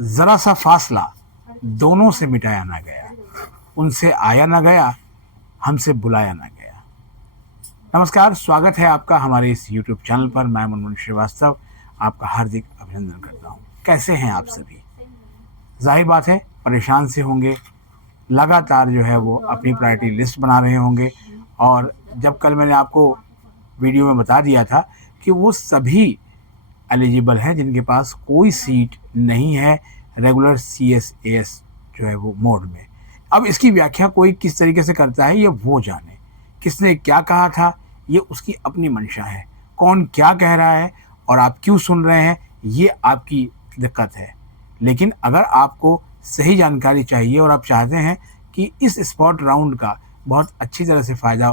ज़रा सा फासला दोनों से मिटाया ना गया, उनसे आया ना गया, हमसे बुलाया ना गया। नमस्कार, स्वागत है आपका हमारे इस यूट्यूब चैनल पर। मैं मनमोहन श्रीवास्तव आपका हार्दिक अभिनंदन करता हूँ। कैसे हैं आप सभी? जाहिर बात है परेशान से होंगे, लगातार जो है वो अपनी प्रायोरिटी लिस्ट बना रहे होंगे। और जब कल मैंने आपको वीडियो में बता दिया था कि वो सभी एलिजिबल हैं जिनके पास कोई सीट नहीं है रेगुलर CSAS जो है वो मोड में। अब इसकी व्याख्या कोई किस तरीके से करता है ये वो जाने, किसने क्या कहा था ये उसकी अपनी मंशा है, कौन क्या कह रहा है और आप क्यों सुन रहे हैं ये आपकी दिक्कत है। लेकिन अगर आपको सही जानकारी चाहिए और आप चाहते हैं कि इस स्पॉट राउंड का बहुत अच्छी तरह से फ़ायदा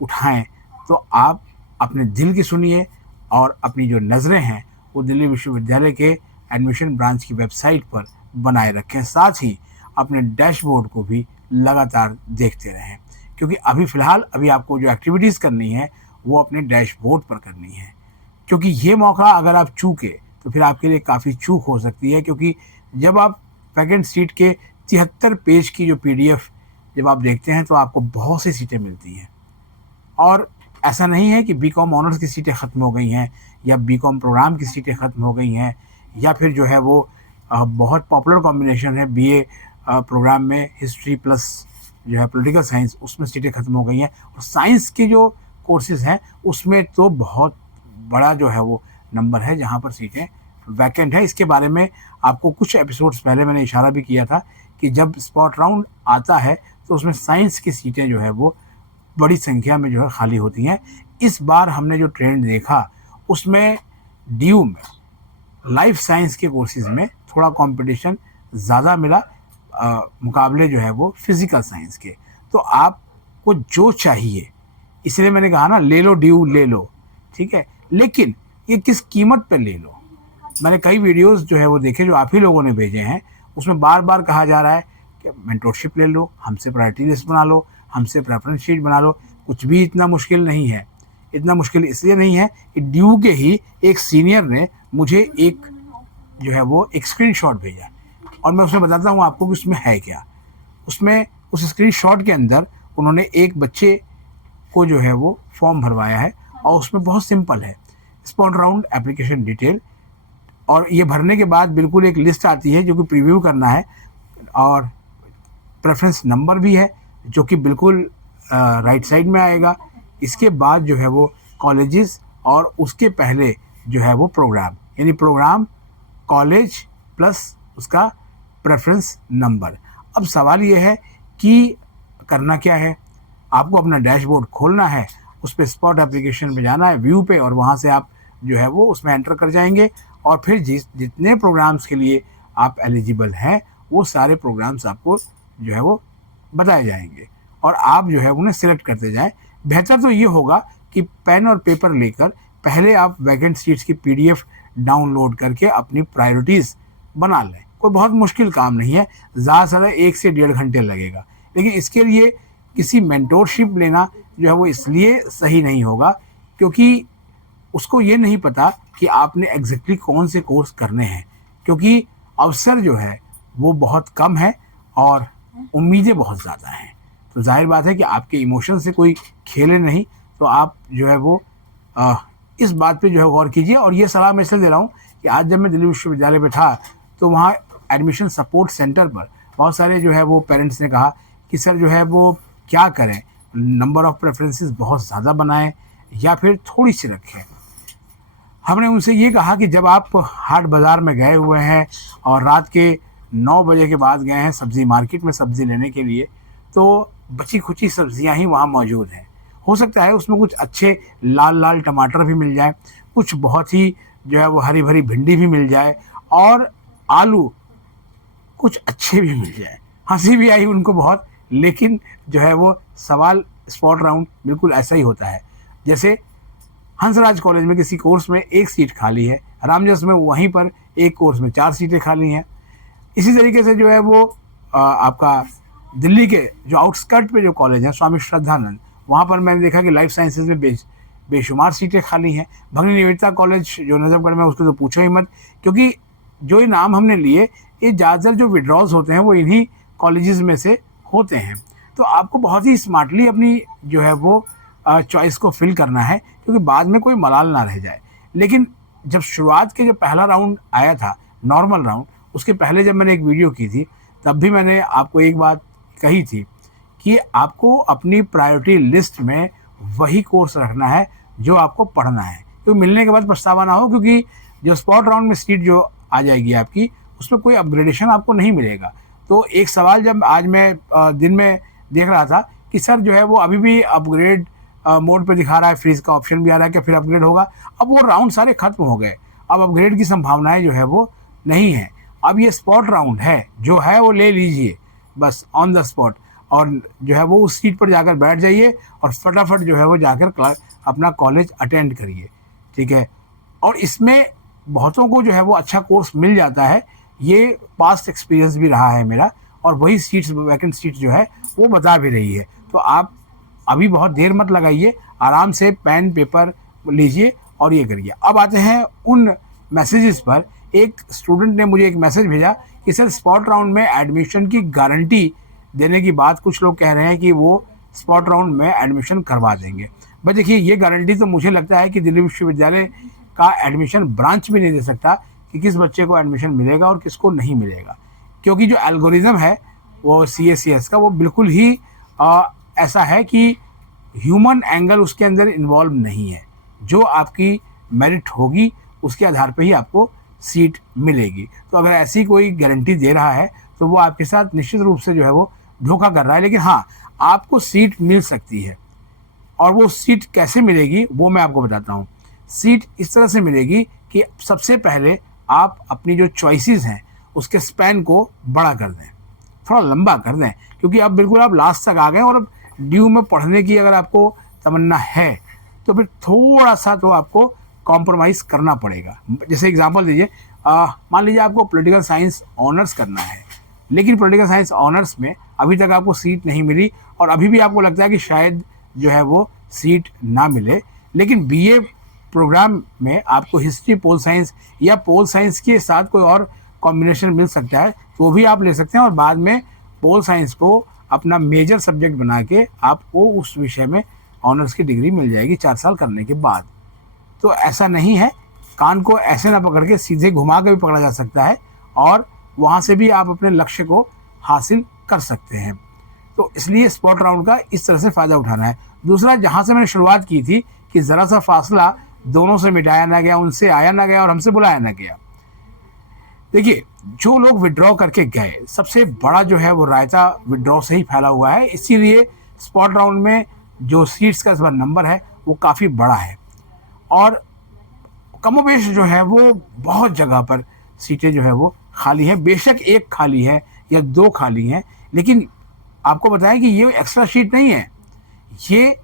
उठाएं, तो आप अपने दिल की सुनिए और अपनी जो नज़रें हैं वो दिल्ली विश्वविद्यालय के एडमिशन ब्रांच की वेबसाइट पर बनाए रखें। साथ ही अपने डैशबोर्ड को भी लगातार देखते रहें, क्योंकि फ़िलहाल आपको जो एक्टिविटीज़ करनी है वो अपने डैशबोर्ड पर करनी है। क्योंकि ये मौका अगर आप चूके तो फिर आपके लिए काफ़ी चूक हो सकती है, क्योंकि जब आप वैकेंट सीट के 73 पेज की जो PDF जब आप देखते हैं तो आपको बहुत सी सीटें मिलती हैं। और ऐसा नहीं है कि BCom ऑनर्स की सीटें ख़त्म हो गई हैं या BCom प्रोग्राम की सीटें ख़त्म हो गई हैं, या फिर जो है वो बहुत पॉपुलर कॉम्बिनेशन है BA प्रोग्राम में हिस्ट्री प्लस जो है पॉलिटिकल साइंस, उसमें सीटें ख़त्म हो गई हैं। और साइंस के जो कोर्सेज़ हैं उसमें तो बहुत बड़ा जो है वो नंबर है जहाँ पर सीटें वैकेंट है। इसके बारे में आपको कुछ एपिसोड्स पहले मैंने इशारा भी किया था कि जब स्पॉट राउंड आता है तो उसमें साइंस की सीटें जो है वो बड़ी संख्या में जो है खाली होती हैं। इस बार हमने जो ट्रेंड देखा उसमें DU में लाइफ साइंस के कोर्सेज़ में थोड़ा कंपटीशन ज़्यादा मिला मुकाबले जो है वो फिज़िकल साइंस के। तो आपको जो चाहिए, इसलिए मैंने कहा ना ले लो DU ले लो, ठीक है, लेकिन ये किस कीमत पर ले लो। मैंने कई वीडियोस जो है वो देखे जो आप ही लोगों ने भेजे हैं, उसमें बार बार कहा जा रहा है कि मेंटोरशिप ले लो, हमसे प्रायोरिटी लिस्ट बना लो, हमसे प्रेफरेंस शीट बना लो। कुछ भी इतना मुश्किल नहीं है। इतना मुश्किल इसलिए नहीं है कि DU के ही एक सीनियर ने मुझे एक जो है वो एक स्क्रीनशॉट भेजा और मैं उसमें बताता हूँ आपको कि उसमें है क्या। उसमें उस स्क्रीनशॉट के अंदर उन्होंने एक बच्चे को जो है वो फॉर्म भरवाया है और उसमें बहुत सिंपल है, स्पॉट राउंड एप्लीकेशन डिटेल, और ये भरने के बाद बिल्कुल एक लिस्ट आती है जो कि प्रीव्यू करना है, और प्रेफरेंस नंबर भी है जो कि बिल्कुल राइट साइड में आएगा। इसके बाद जो है वो कॉलेजेस और उसके पहले जो है वो प्रोग्राम, यानी प्रोग्राम कॉलेज प्लस उसका प्रेफरेंस नंबर। अब सवाल ये है कि करना क्या है। आपको अपना डैशबोर्ड खोलना है, उस पर स्पॉट एप्लीकेशन में जाना है, व्यू पे, और वहाँ से आप जो है वो उसमें एंटर कर जाएंगे और फिर जितने प्रोग्राम्स के लिए आप एलिजिबल हैं वो सारे प्रोग्राम्स आपको जो है वो बताए जाएंगे और आप जो है उन्हें सिलेक्ट करते जाएं। बेहतर तो ये होगा कि पेन और पेपर लेकर पहले आप वैकेंट सीट्स की PDF डाउनलोड करके अपनी प्रायोरिटीज़ बना लें। कोई बहुत मुश्किल काम नहीं है, ज़्यादा से ज़्यादा 1 से 1.5 घंटे लगेगा। लेकिन इसके लिए किसी मेंटोरशिप लेना जो है वो इसलिए सही नहीं होगा क्योंकि उसको ये नहीं पता कि आपने एग्जैक्टली कौन से कोर्स करने हैं, क्योंकि अवसर जो है वो बहुत कम है और उम्मीदें बहुत ज़्यादा हैं। तो जाहिर बात है कि आपके इमोशन से कोई खेले नहीं, तो आप जो है वो इस बात पे जो है गौर कीजिए। और ये सलाह मैं इसलिए दे रहा हूँ कि आज जब मैं दिल्ली विश्वविद्यालय में था तो वहाँ एडमिशन सपोर्ट सेंटर पर बहुत सारे जो है वो पेरेंट्स ने कहा कि सर जो है वो क्या करें, नंबर ऑफ़ प्रेफरेंसेस बहुत ज़्यादा बनाएं या फिर थोड़ी सी रखें। हमने उनसे ये कहा कि जब आप हाट बाज़ार में गए हुए हैं और रात के 9 बजे के बाद गए हैं सब्ज़ी मार्केट में सब्ज़ी लेने के लिए, तो बची खुची सब्ज़ियां ही वहाँ मौजूद हैं। हो सकता है उसमें कुछ अच्छे लाल लाल टमाटर भी मिल जाए, कुछ बहुत ही जो है वो हरी भरी भिंडी भी मिल जाए और आलू कुछ अच्छे भी मिल जाए। हंसी भी आई उनको बहुत, लेकिन जो है वो सवाल स्पॉट राउंड बिल्कुल ऐसा ही होता है। जैसे हंसराज कॉलेज में किसी कोर्स में 1 सीट खाली है, रामजस में वहीं पर एक कोर्स में 4 सीटें खाली हैं। इसी तरीके से जो है वो आपका दिल्ली के जो आउटस्कर्ट पे जो कॉलेज है स्वामी श्रद्धानंद, वहाँ पर मैंने देखा कि लाइफ साइंसेज में बेशुमार सीटें खाली हैं। भगनी निवेदिता कॉलेज जो नजफगढ़ में, उसको तो पूछो ही मत, क्योंकि जो ये नाम हमने लिए ये ज़्यादातर जो विड्रॉल्स होते हैं वो इन्हीं कॉलेजेस में से होते हैं। तो आपको बहुत ही स्मार्टली अपनी जो है वो चॉइस को फिल करना है, क्योंकि बाद में कोई मलाल ना रह जाए। लेकिन जब शुरुआत के जो पहला राउंड आया था, नॉर्मल राउंड, उसके पहले जब मैंने एक वीडियो की थी, तब भी मैंने आपको एक बात कही थी कि आपको अपनी प्रायोरिटी लिस्ट में वही कोर्स रखना है जो आपको पढ़ना है, क्योंकि मिलने के बाद पछतावा ना हो, क्योंकि जो स्पॉट राउंड में सीट जो आ जाएगी आपकी, उसमें कोई अपग्रेडेशन आपको नहीं मिलेगा। तो एक सवाल जब आज मैं दिन में देख रहा था कि सर जो है वो अभी भी अपग्रेड मोड पे दिखा रहा है, फ्रीज का ऑप्शन भी आ रहा है कि फिर अपग्रेड होगा। अब वो राउंड सारे खत्म हो गए, अब अपग्रेड की संभावनाएं जो है वो नहीं है। अब ये स्पॉट राउंड है, जो है वो ले लीजिए बस ऑन द स्पॉट, और जो है वो उस सीट पर जाकर बैठ जाइए और फटाफट जो है वो जाकर अपना कॉलेज अटेंड करिए, ठीक है। और इसमें बहुतों को जो है वो अच्छा कोर्स मिल जाता है, ये पास्ट एक्सपीरियंस भी रहा है मेरा, और वही सीट्स, वैकेंट सीट जो है वो बता भी रही है। तो आप अभी बहुत देर मत लगाइए, आराम से पेन पेपर लीजिए और ये करिए। अब आते हैं उन मैसेजेस पर। एक स्टूडेंट ने मुझे एक मैसेज भेजा कि सर स्पॉट राउंड में एडमिशन की गारंटी देने की बात कुछ लोग कह रहे हैं कि वो स्पॉट राउंड में एडमिशन करवा देंगे। भाई देखिए, ये गारंटी तो मुझे लगता है कि दिल्ली विश्वविद्यालय का एडमिशन ब्रांच भी नहीं दे सकता कि किस बच्चे को एडमिशन मिलेगा और किसको नहीं मिलेगा, क्योंकि जो एल्गोरिज्म है वो CSCS का, वो बिल्कुल ही ऐसा है कि ह्यूमन एंगल उसके अंदर इन्वॉल्व नहीं है। जो आपकी मेरिट होगी उसके आधार पे ही आपको सीट मिलेगी। तो अगर ऐसी कोई गारंटी दे रहा है तो वो आपके साथ निश्चित रूप से जो है वो धोखा कर रहा है। लेकिन हाँ, आपको सीट मिल सकती है, और वो सीट कैसे मिलेगी वो मैं आपको बताता हूँ। सीट इस तरह से मिलेगी कि सबसे पहले आप अपनी जो चॉइसेस हैं उसके स्पैन को बड़ा कर दें, थोड़ा लंबा कर दें, क्योंकि अब बिल्कुल आप लास्ट तक आ गए और अब ड्यू में पढ़ने की अगर आपको तमन्ना है तो फिर थोड़ा सा तो आपको कॉम्प्रोमाइज़ करना पड़ेगा। जैसे एग्जांपल दीजिए, मान लीजिए आपको पॉलिटिकल साइंस ऑनर्स करना है, लेकिन पॉलिटिकल साइंस ऑनर्स में अभी तक आपको सीट नहीं मिली और अभी भी आपको लगता है कि शायद जो है वो सीट ना मिले, लेकिन BA प्रोग्राम में आपको हिस्ट्री, पोल साइंस या पोल साइंस के साथ कोई और कॉम्बिनेशन मिल सकता है, तो भी आप ले सकते हैं और बाद में पोल साइंस को अपना मेजर सब्जेक्ट बना के आपको उस विषय में ऑनर्स की डिग्री मिल जाएगी 4 साल करने के बाद। तो ऐसा नहीं है, कान को ऐसे ना पकड़ के सीधे घुमा के भी पकड़ा जा सकता है और वहाँ से भी आप अपने लक्ष्य को हासिल कर सकते हैं। तो इसलिए स्पॉट राउंड का इस तरह से फ़ायदा उठाना है। दूसरा, जहाँ से मैंने शुरुआत की थी कि ज़रा सा फासला दोनों से मिटाया ना गया, उनसे आया ना गया और हमसे बुलाया ना गया। देखिए, जो लोग विड्रॉ करके गए, सबसे बड़ा जो है वो रायता विड्रॉ से ही फैला हुआ है, इसीलिए स्पॉट राउंड में जो सीट्स का इस बार नंबर है वो काफ़ी बड़ा है और कमोबेश जो है वो बहुत जगह पर सीटें जो है वो खाली हैं। बेशक एक खाली है या 2 खाली हैं, लेकिन आपको बताएं कि ये एक्स्ट्रा सीट नहीं है, ये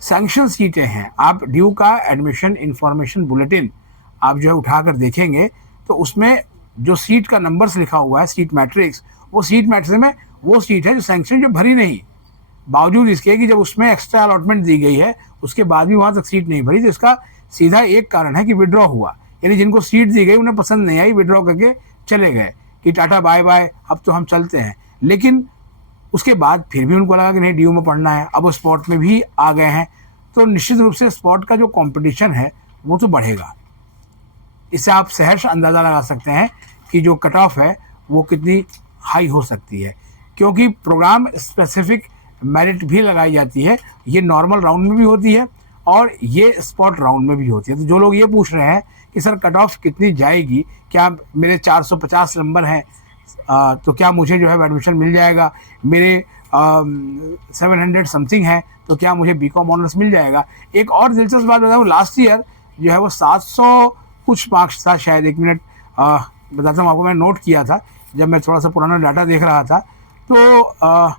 सैंक्शन सीटें हैं। आप ड्यू का एडमिशन इंफॉर्मेशन बुलेटिन आप जो है उठा कर देखेंगे तो उसमें जो सीट का नंबर्स लिखा हुआ है, सीट मैट्रिक्स, वो सीट मैट्रिक्स में वो सीट है जो सैंक्शन जो भरी नहीं, बावजूद इसके कि जब उसमें एक्स्ट्रा अलॉटमेंट दी गई है उसके बाद भी वहाँ तक सीट नहीं भरी। तो इसका सीधा एक कारण है कि विड्रॉ हुआ, यानी जिनको सीट दी गई उन्हें पसंद नहीं आई, विड्रॉ करके चले गए कि टाटा बाय बाय, अब तो हम चलते हैं। लेकिन उसके बाद फिर भी उनको लगा कि नहीं, ड्यू में पढ़ना है, अब वो स्पॉट में भी आ गए हैं, तो निश्चित रूप से स्पॉट का जो कंपटीशन है वो तो बढ़ेगा। इससे आप सहर्ष अंदाज़ा लगा सकते हैं कि जो कट ऑफ है वो कितनी हाई हो सकती है, क्योंकि प्रोग्राम स्पेसिफिक मेरिट भी लगाई जाती है। ये नॉर्मल राउंड में भी होती है और ये स्पॉट राउंड में भी होती है। तो जो लोग ये पूछ रहे हैं कि सर कट ऑफ कितनी जाएगी, क्या मेरे 450 नंबर हैं तो क्या मुझे जो है एडमिशन मिल जाएगा, मेरे 700 समथिंग है तो क्या मुझे BCom ऑनर्स मिल जाएगा। एक और दिलचस्प बात बताऊँ, लास्ट ईयर जो है वो 700 कुछ मार्क्स था शायद, 1 मिनट बताता हूँ आपको, मैंने नोट किया था जब मैं थोड़ा सा पुराना डाटा देख रहा था, तो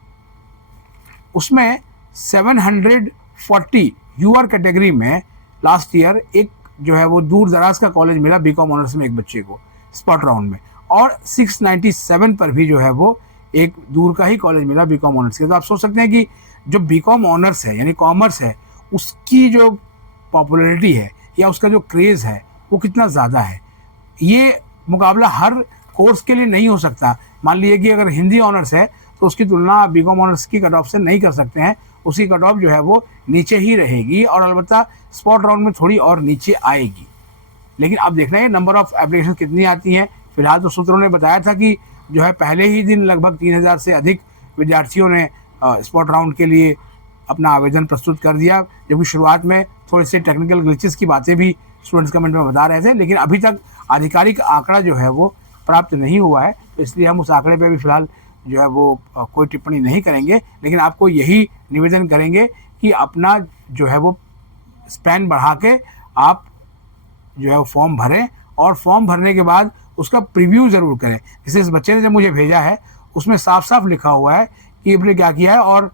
उसमें 740 यूआर कैटेगरी में लास्ट ईयर एक जो है वो दूर दराज का कॉलेज मिला BCom ऑनर्स में एक बच्चे को स्पॉट राउंड में, और 697 पर भी जो है वो एक दूर का ही कॉलेज मिला BCom ऑनर्स के। तो आप सोच सकते हैं कि जो BCom ऑनर्स है यानी कॉमर्स है, उसकी जो पॉपुलैरिटी है या उसका जो क्रेज़ है वो कितना ज़्यादा है। ये मुकाबला हर कोर्स के लिए नहीं हो सकता। मान लीजिए कि अगर हिंदी ऑनर्स है तो उसकी तुलना आप बीकॉम ऑनर्स की कट ऑफ से नहीं कर सकते हैं, उसकी कट ऑफ जो है वो नीचे ही रहेगी और अलबत्ता स्पॉट राउंड में थोड़ी और नीचे आएगी। लेकिन अब देखना है नंबर ऑफ एप्लीकेशन कितनी आती हैं। फिलहाल तो सूत्रों ने बताया था कि जो है पहले ही दिन लगभग 3000 से अधिक विद्यार्थियों ने स्पॉट राउंड के लिए अपना आवेदन प्रस्तुत कर दिया, जबकि शुरुआत में थोड़े से टेक्निकल ग्लिचेस की बातें भी स्टूडेंट्स कमेंट में बता रहे थे, लेकिन अभी तक आधिकारिक आंकड़ा जो है वो प्राप्त नहीं हुआ है, तो इसलिए हम उस आंकड़े पर भी फिलहाल जो है वो कोई टिप्पणी नहीं करेंगे। लेकिन आपको यही निवेदन करेंगे कि अपना जो है वो स्पैन बढ़ा के आप जो है वो फॉर्म भरें और फॉर्म भरने के बाद उसका प्रीव्यू ज़रूर करें। जैसे इस बच्चे ने जब मुझे भेजा है उसमें साफ साफ लिखा हुआ है कि इसने क्या किया है और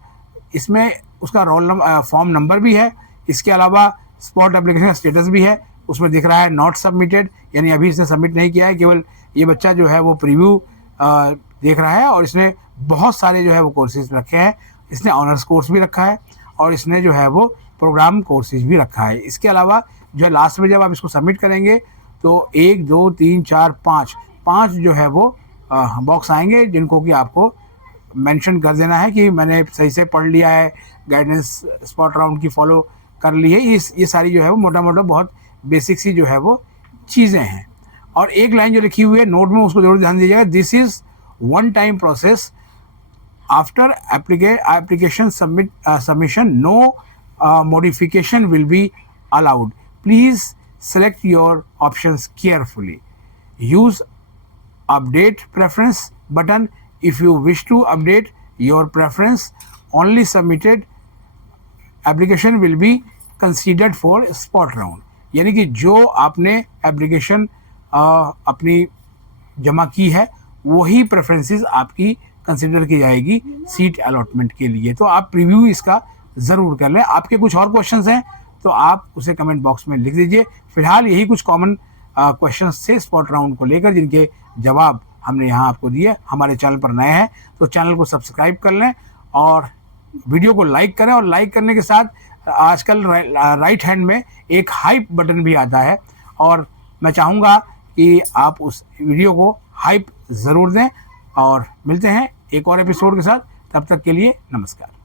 इसमें उसका रोल नंबर, फॉर्म नंबर भी है। इसके अलावा स्पॉट एप्लीकेशन का स्टेटस भी है, उसमें दिख रहा है नॉट सबमिटेड, यानी अभी इसने सबमिट नहीं किया है, केवल ये बच्चा जो है वो प्रीव्यू देख रहा है। और इसने बहुत सारे जो है वो कोर्सेज रखे हैं, इसने ऑनर्स कोर्स भी रखा है और इसने जो है वो प्रोग्राम कोर्सेज भी रखा है। इसके अलावा जो है लास्ट में जब आप इसको सबमिट करेंगे तो 1 2 3 4 5 जो है वो बॉक्स आएंगे जिनको कि आपको मेंशन कर देना है कि मैंने सही से पढ़ लिया है, गाइडेंस स्पॉट राउंड की फॉलो कर ली है। ये सारी जो है वो मोटा मोटा बहुत बेसिक सी जो है वो चीज़ें हैं। और एक लाइन जो लिखी हुई है नोट में, उसको जरूर ध्यान दीजिएगा, this is one time process, after application submission no modification will be allowed. Please select your options carefully. Use update preference button if you wish to update your preference. Only submitted application will be considered for spot round. यानी कि जो आपने application अपनी जमा की है वही preferences आपकी कंसिडर की जाएगी सीट अलॉटमेंट के लिए। तो आप प्रीव्यू इसका ज़रूर कर लें। आपके कुछ और क्वेश्चंस हैं तो आप उसे कमेंट बॉक्स में लिख दीजिए। फिलहाल यही कुछ कॉमन क्वेश्चंस थे स्पॉट राउंड को लेकर जिनके जवाब हमने यहाँ आपको दिए। हमारे चैनल पर नए हैं तो चैनल को सब्सक्राइब कर लें और वीडियो को लाइक करें। और लाइक करने के साथ आजकल राइट हैंड में एक हाइप बटन भी आता है और मैं चाहूँगा कि आप उस वीडियो को हाइप ज़रूर दें। और मिलते हैं एक और एपिसोड के साथ, तब तक के लिए नमस्कार।